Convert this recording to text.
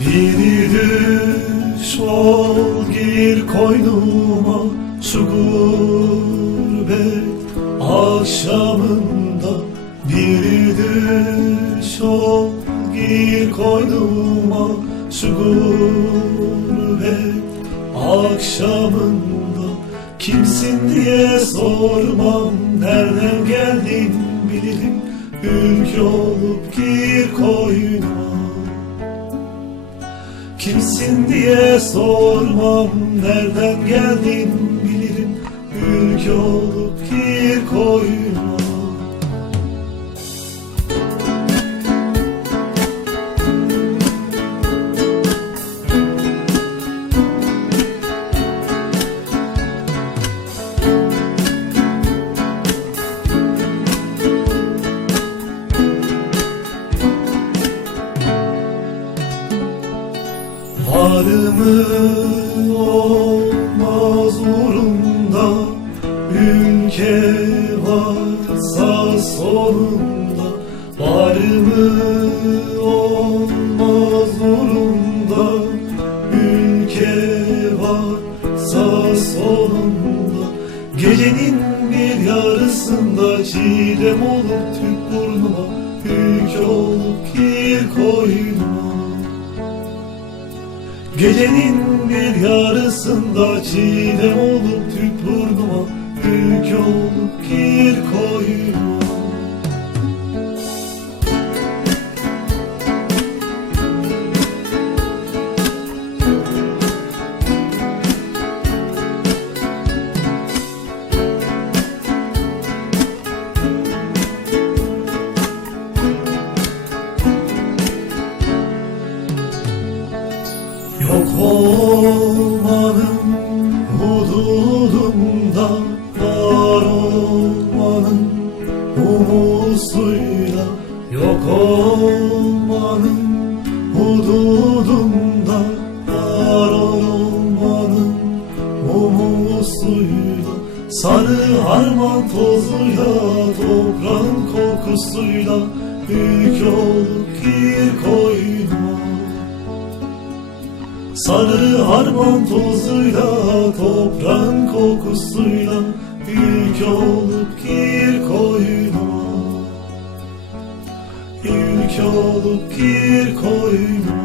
Biri düş ol gir koynuma, şu gurbet akşamında. Biri düş ol gir koynuma, şu gurbet akşamında. Kimsin diye sormam, nereden geldin bilirim, ülke olup gir koynuma. Kimsin diye sormam, nereden geldin bilirim, ülke olup gir koynuma. Var mı olmaz uğrunda, ülke varsa sonunda. Var mı olmaz uğrunda, ülke varsa sonunda. Gecenin bir yarısında çiğdem olup tüp burnuma, ülke olup gir koynuma. Gecenin bir yarısında çiğdem olup tüp burnuma, ülke olup gir koynuma. Yok olmanın hududunda, var olmanın umusuyla. Yok olmanın hududunda, var olmanın umusuyla. Sarı harman tozuyla, toprağın kokusuyla, ülke olup gir koynuma. Sarı harman tozuyla, toprağın kokusuyla, ülke olup gir koynuma. Ülke olup gir koynuma.